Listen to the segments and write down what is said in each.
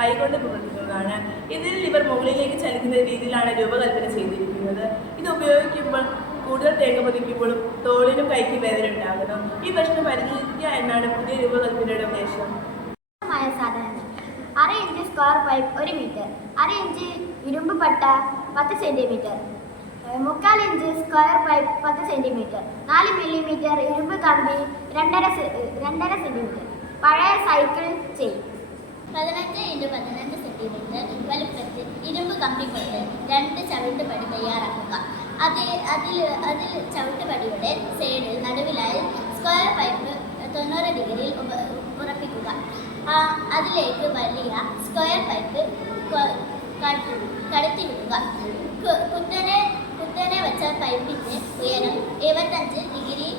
കൈകൊണ്ട് പ്രവർത്തിക്കുന്നതാണ്. ഇതിൽ ലിവർ മുകളിലേക്ക് ചലിക്കുന്ന രീതിയിലാണ് രൂപകൽപ്പന ചെയ്തിരിക്കുന്നത്. ഇത് ഉപയോഗിക്കുമ്പോൾ കൂടുതൽ തേങ്ങ പതിക്കുമ്പോഴും തോളിനും കൈക്ക് വേദന ഉണ്ടാകുന്നു. ഈ പ്രശ്നം പരിഹരിക്കുക എന്നാണ് പുതിയ രൂപകൽപ്പനയുടെ ഉദ്ദേശം. സാധനങ്ങൾ: 1/2 inch square pipe 1 metre, 1/2 inch ഇരുമ്പ് പട്ട 10 centimetre, 3/4 inch square pipe 10 centimetre, 4 millimetre ഇരുമ്പ് കമ്പി 2.5 സെന്റിമീറ്റർ, പഴയ സൈക്കിൾ ചെയിൻ. 15 × 15 സെന്റിമീറ്റർ വലുപ്പത്തിൽ ഇരുമ്പ് കമ്പി കൊണ്ട് 2 ചവിട്ടുപടി തയ്യാറാക്കുക. അതിൽ ചവിട്ടുപടിയുടെ സൈഡിൽ നടുവിലായി സ്ക്വയർ പൈപ്പ് 90 ഡിഗ്രിയിൽ ഉറപ്പിക്കുക. അതിലേക്ക് വലിയ സ്ക്വയർ പൈപ്പ് കടത്തിവിടുക. കുത്തനെ വെച്ച പൈപ്പിൻ്റെ ഉയരം 75 ഡിഗ്രി.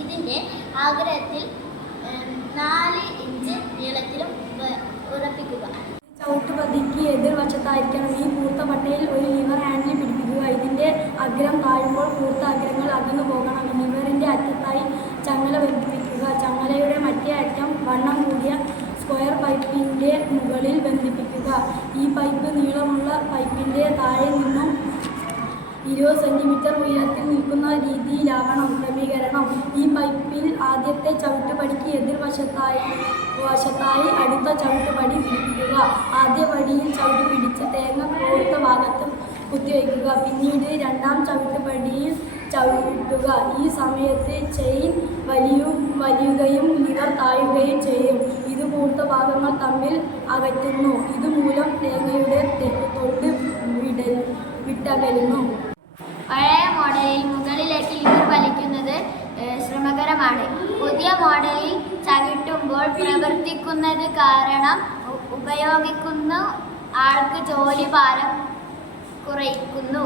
ഇതിൻ്റെ ആഗ്രഹത്തിൽ 4 ഇഞ്ച് നീളത്തിലും ഉറപ്പിക്കുക. ചവിട്ടുപടിക്ക് എതിർവശത്തായിരിക്കണം ഈ കൂർത്ത പട്ടയിൽ ഒരു ലിവർ ഹാൻഡിൽ പിടിപ്പിക്കുക. ഇതിൻ്റെ അഗ്രം താഴുമ്പോൾ കൂർത്ത അഗ്രങ്ങൾ അകന്നു പോകണം. ലിവറിൻ്റെ അറ്റത്തായി ചങ്ങല ബന്ധിപ്പിക്കുക. ചങ്ങലയുടെ മറ്റേ അറ്റം വണ്ണം കൂടിയ സ്ക്വയർ പൈപ്പിൻ്റെ മുകളിൽ ബന്ധിപ്പിക്കുക. ഈ പൈപ്പ് നീളമുള്ള പൈപ്പിൻ്റെ താഴെ നിന്നും 20 സെന്റിമീറ്റർ ഉയരത്തിൽ നിൽക്കുന്ന രീതിയിലാവണം ക്രമീകരണം. ഈ പൈപ്പിൽ ആദ്യത്തെ ചവിട്ടുപടിക്ക് എതിർവശത്തായി അടുത്ത ചവിട്ടുപടി പിടിപ്പിക്കുക. ആദ്യ പടിയിൽ ചവിട്ട് പിടിച്ച് തേങ്ങ കോർത്ത ഭാഗത്ത് കുത്തിവയ്ക്കുക. പിന്നീട് രണ്ടാം ചവിട്ടുപടിയിൽ ചവിട്ടുക. ഈ സമയത്ത് ചെയിൻ വലിയുകയും ലിവർ താഴുകയും ചെയ്യും. ഇത് കൂർത്ത ഭാഗങ്ങൾ തമ്മിൽ അകറ്റുന്നു. ഇതുമൂലം തേങ്ങയുടെ തൊണ്ട് വിട്ടകലുന്നു. പഴയ മോഡലിൽ മുകളിലേക്ക് ലിവർ വലിക്കുന്നത് ശ്രമകരമാണ്. പുതിയ മോഡലിൽ ചവിട്ടുമ്പോൾ പ്രവർത്തിക്കുന്നത് കാരണം ഉപയോഗിക്കുന്ന ആൾക്ക് ജോലി ഭാരം കുറയ്ക്കുന്നു.